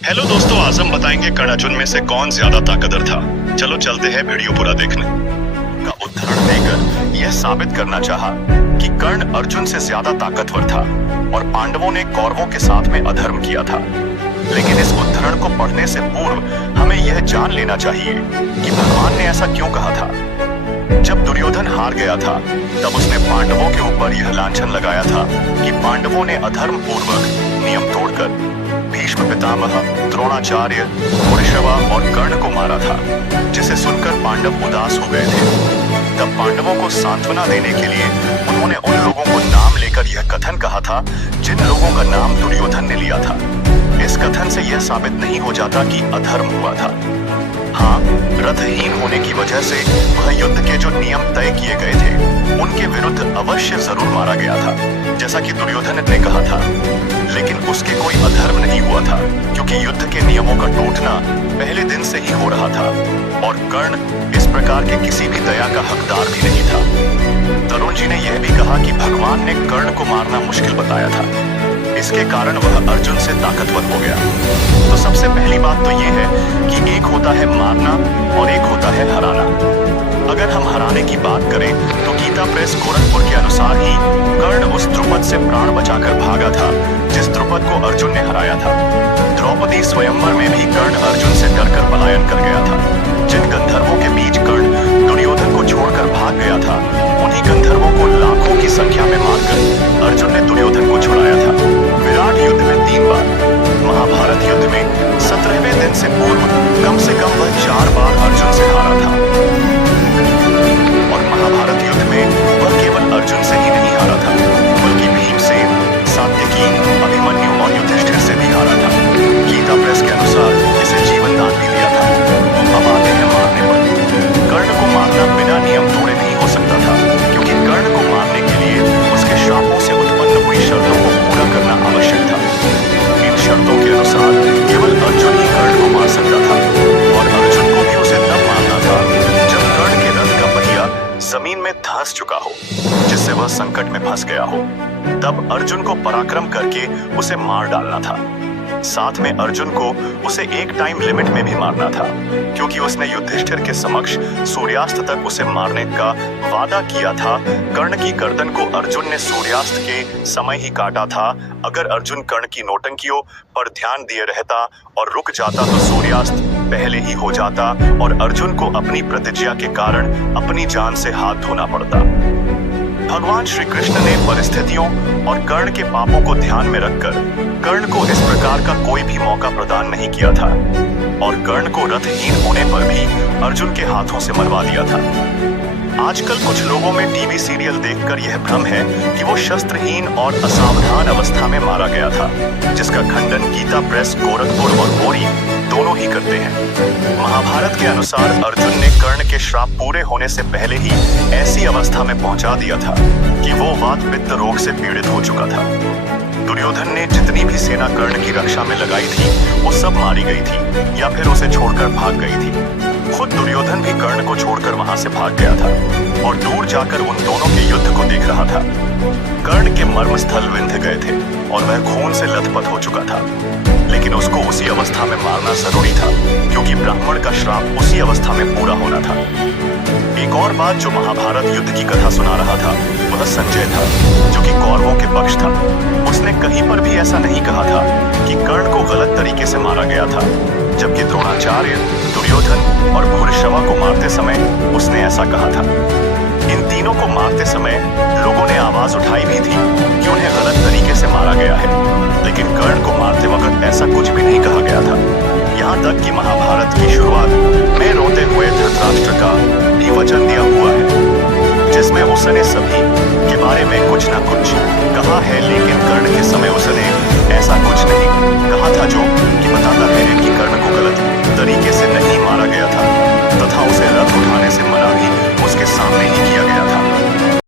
Hello दोस्तों, आज हम बताएंगे कर्ण अर्जुन में से कौन ज्यादा ताकतवर था। चलो चलते हैं वीडियो पूरा देखने का उदाहरण देकर यह साबित करना चाहा कि कर्ण अर्जुन से ज्यादा ताकतवर था और पांडवों ने कौरवों के साथ में अधर्म किया था। लेकिन इस उदाहरण को पढ़ने से पूर्व हमें यह जान लेना चाहिए कि भगवान ने ऐसा क्यों कहा था। जब दुर्योधन हार गया था तब उसने पांडवों के ऊपर यह लांछन लगाया था कि पांडवों ने अधर्म पूर्वक नियम तोड़कर भीष्म पितामह, द्रोणाचार्य, पुरुषवा और कर्ण को मारा था, जिसे सुनकर पांडव उदास हो गए थे। तब पांडवों को सांत्वना देने के लिए उन्होंने उन लोगों को नाम लेकर यह कथन कहा था जिन लोगों का नाम दुर्योधन ने लिया था। इस कथन से यह साबित नहीं हो जाता कि अधर्म हुआ था। हाँ, रथहीन होने की वजह से वह युद्ध के जो नियम तय किए गए थे उनके विरुद्ध अवश्य जरूर मारा गया था, जैसा कि दुर्योधन ने कहा था। लेकिन उसके कोई अधर्म नहीं हुआ था, क्योंकि युद्ध के नियमों का टूटना पहले दिन से ही हो रहा था और कर्ण इस प्रकार के किसी भी दया का हकदार भी नहीं था। तरुण जी ने यह भी कहा कि भगवान ने कर्ण को मारना मुश्किल बताया था, इसके कारण वह अर्जुन से ताकतवर हो गया। तो सबसे पहली बात तो यह है कि एक होता है मारना और एक होता है हराना। अगर हम हराने की बात करें तो गीता प्रेस गोरखपुर के अनुसार ही कर्ण उस द्रुपद से प्राण बचाकर भागा था जिस द्रुपद को अर्जुन ने हराया था। द्रौपदी स्वयंवर में भी कर्ण अर्जुन से डरकर पलायन कर गया था। जिन गंधर्वों के बीच कर्ण दुर्योधन को छोड़कर भाग गया था, उन्हीं गंधर्वों को लाखों की संख्या में मारकर अर्जुन ने दुर्योधन को छुड़ाया था। विराट युद्ध में 3 बार, महाभारत युद्ध में 17वें दिन से पूर्व कम से कम वह 4 बार अर्जुन से हारा था और महाभारत युद्ध में वह केवल अर्जुन से ही नहीं हारा था, बल्कि भीमसेन, सात्यकी, अभिमन्यु और युधिष्ठिर से भी हारा था। गीता प्रेस के अनुसार इसे जीवन दान भी दिया था। अब आते हैं मारने पर। कर्ण को मारना बिना नियम तोड़े नहीं हो सकता था, क्योंकि कर्ण को मारने के लिए उसके श्रापों से उत्पन्न हुई शर्तों को पूरा करना आवश्यक था। इन शर्तों के अनुसार केवल अर्जुन ही कर्ण को मार सकता था और अर्जुन को भी उसे तब मारना था जब कर्ण के रथ का पहिया जमीन में धंस चुका हो, जिससे वह संकट में फंस गया हो। तब अर्जुन को पराक्रम करके उसे मार डालना था। साथ में अर्जुन को उसे एक टाइम लिमिट में भी मारना था, क्योंकि उसने युधिष्ठिर के समक्ष सूर्यास्त तक उसे मारने का वादा किया था। कर्ण की गर्दन को अर्जुन ने सूर्यास्त के समय ही काटा था। अगर अर्जुन कर्ण की नौटंकियों पर ध्यान दिए रहता और रुक जाता तो सूर्यास्त पहले ही हो जाता और अर्जुन को अपनी प्रतिज्ञा के कारण अपनी जान से हाथ धोना पड़ता। भगवान श्री कृष्ण ने परिस्थितियों और कर्ण के पापों को ध्यान में रखकर कर्ण को इस प्रकार का कोई भी मौका प्रदान नहीं किया था और कर्ण को रथहीन होने पर भी अर्जुन के हाथों से मरवा दिया था। आजकल कुछ लोगों में टीवी सीरियल देखकर यह भ्रम है कि वो शस्त्रहीन और असावधान अवस्था में मारा गया था, जिसका खंडन गीता प्रेस गोरखपुर और बोरी दोनों ही करते हैं। महाभारत के अनुसार अर्जुन ने कर्ण के श्राप पूरे होने से पहले ही ऐसी अवस्था में पहुंचा दिया था कि वो वात पित्त रोग से पीड़ित हो चुका था। दुर्योधन ने जितनी भी सेना कर्ण की रक्षा में लगाई थी वो सब मारी गई थी या फिर उसे छोड़कर भाग गई थी। खुद दुर्योधन भी कर्ण को छोड़कर वहां से भाग गया था और दूर जाकर उन दोनों के युद्ध को देख रहा था। कर्ण के मर्मस्थल विंध्य गए थे और वह खून से लथपथ हो चुका था, लेकिन उसको उसी अवस्था में मारना जरूरी था, क्योंकि ब्राह्मण का श्राप उसी अवस्था में पूरा होना था। एक और बात जो महाभारत युद्ध की कथा सुना रहा था वह संजय था, जो कि कौरवों के पक्ष था। उसने कहीं पर भी ऐसा नहीं कहा था कि कर्ण को गलत तरीके से मारा गया था, जबकि द्रोणाचार्य, दुर्योधन और पुरुषवा को मारते समय उसने ऐसा कहा था। इन तीनों को मारते समय लोगों ने आवाज उठाई भी थी कि उन्हें गलत तरीके से मारा गया है, लेकिन कर्ण को मारते वक्त ऐसा कुछ भी नहीं कहा गया था। यहाँ तक कि महाभारत की शुरुआत में रोते हुए धृतराष्ट्र का भी वचन दिया हुआ है, जिसमें उसने सभी के बारे में कुछ न कुछ कहा है, लेकिन कर्ण के समय उसने ऐसा कुछ नहीं कहा था, जो कि बताता है कि कर्ण को गलत तरीके से नहीं मारा गया था तथा उसे रथ उठाने से मना भी उसके सामने ही